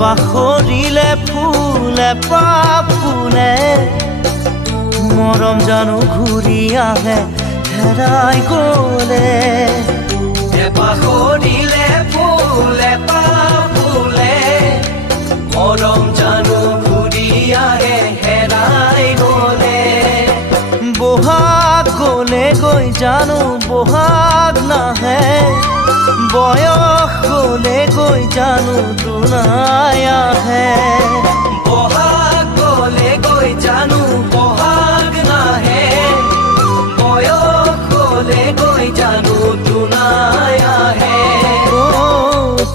বাখৰিলে ফুলে ফুলে মৰম জানো ঘূৰি আহে হেৰাই গ'লে বাখৰিলে ফুলে ফুলে মৰম জানো ঘূৰি আহে হেৰাই গ'লে বহাগ গ'লে গৈ জানো বহাগ নাহে বয়স গ'লে গৈ জানো দুনাই আহে বহাগ গ'লে গৈ জানো বহাগ নাহে বয়স গ'লে গৈ জানো দুনাই আহে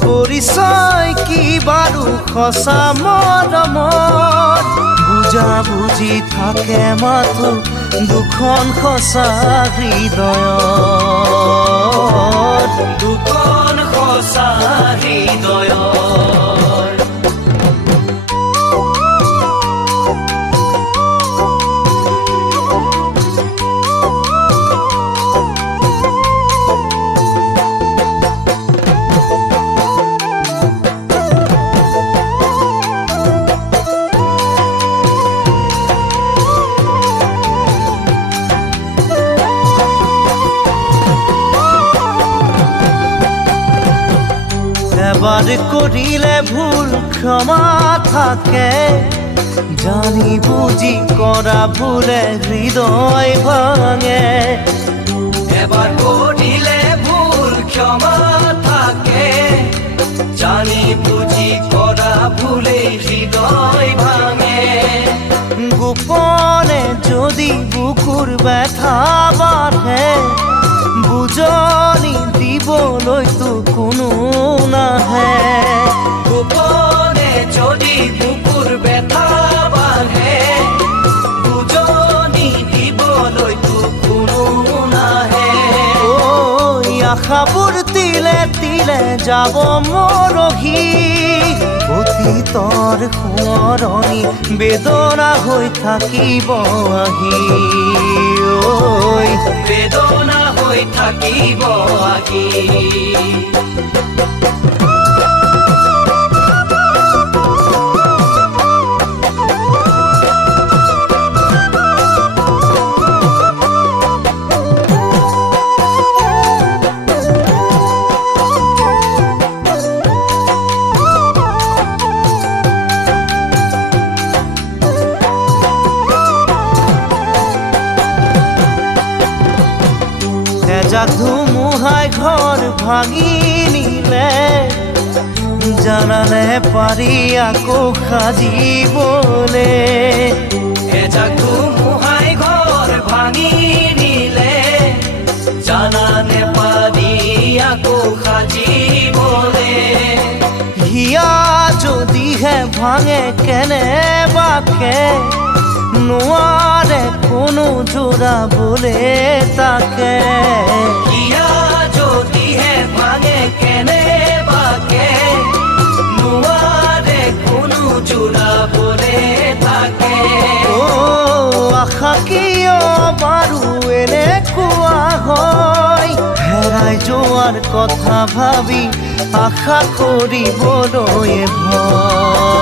পৰিচয় কি বাৰু সঁচা মৰমত বুজা বুজি থাকে মাথো দুখন সঁচা হৃদয়ত দুখন সঁচা হৃদয়ত এবাৰ কৰিলে ভুল ক্ষমা থাকে জানি বুজি কৰা ভুলে হৃদয় ভাঙে এবাৰ কৰিলে ভুল ক্ষমা থাকে জানি বুজি কৰা ভুলে হৃদয় ভাঙে গোপনে যদি বুকুৰ ব্যথা বাঢ়ে বুজনি দিবলৈতো কোনো নাহে গোপনে যদি বুকুৰ ব্যথা বাঢ়ে বুজনি দিবলৈতো কোনো নাহে আশাবোৰ তিলে তিলে যাব মৰহি অতীতৰ সোঁৱৰণি বেদনা হৈ থাকিব আহি বেদনা হৈ থাকিব আহি এজাক ধুমুহাই ঘৰ ভাঙি নিলে জানানে পাৰি আকৌ সাজিবলে এজাক ধুমুহাই ঘৰ ভাঙি নিলে জানানে পাৰি আকৌ সাজিবলে হিয়া যদিহে ভাঙে কেনেবাকে নোৱাৰে কোনো জোৰাবলে তাকে হিয়া যদিহে ভাঙে কেনেবাকে নোৱাৰে কোনো জোৰাবলে তাকে আশা কিয় বাৰু এনেকুৱা হয় হেৰাই যোৱাৰ কথা ভাবি আশা কৰিবলৈ ভয়